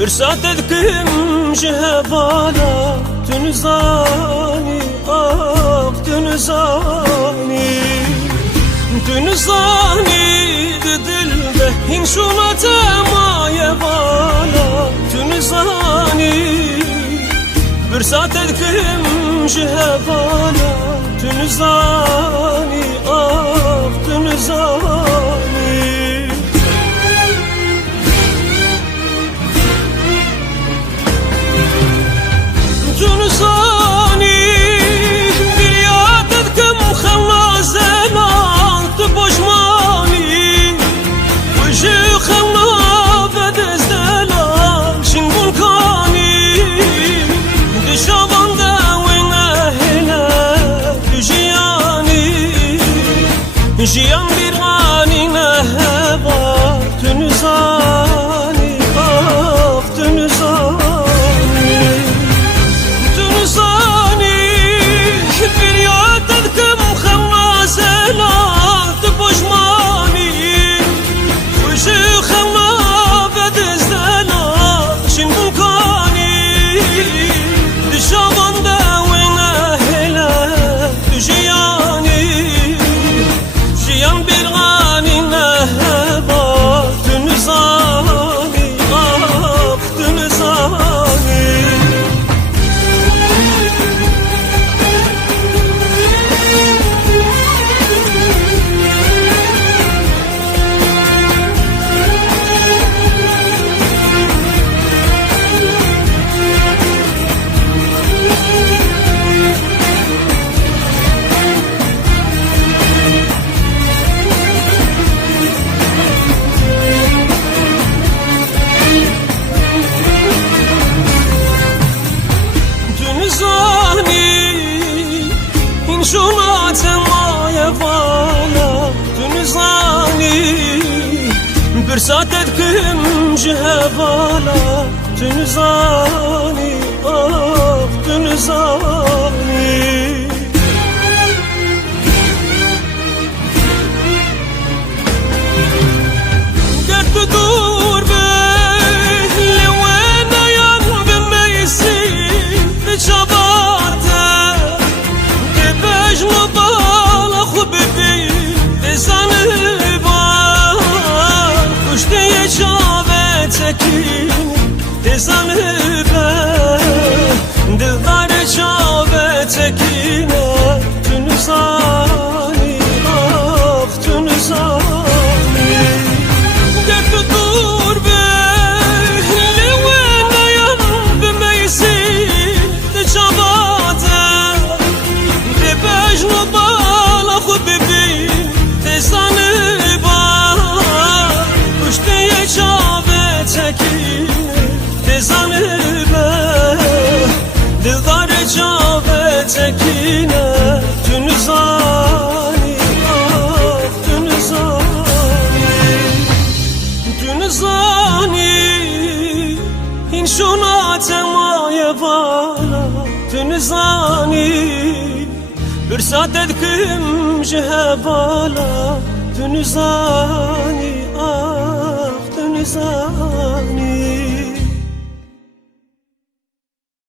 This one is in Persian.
برساتت كم جهبالا تنزاني تنزاني تنزاني دل به هين شونات ما يبالا تنزاني برساتت كم جهبالا تنزاني تنزاني تنزاني بريادتكم خلازنا تبوشماني وجي خلنا بدزدلا شنقول كاني دشابان داوين أهلا جياني جيان برغاني نهبا تنزاني تنزاني شونات ما يفالا تنزاني برساتت كم جهبالا تنزاني تنزاني قد تدور به لوين ينب ما يصير تشباته جنو بالا خوبی بزن بار کشته چاوه تکین بزن بار دلدار چاوه تکینه تنزانی تنزانی درد دور به لوین نیم به میسین تچاباته جنو بالا خود ببین تزن بار کشته چاوه تکینه تزن بار دلدار چاوه تکینه تنزانی تنزانی تنزانی این شونات مایه بالا تنزانی برساتت كم جهبالا تنزاني تنزاني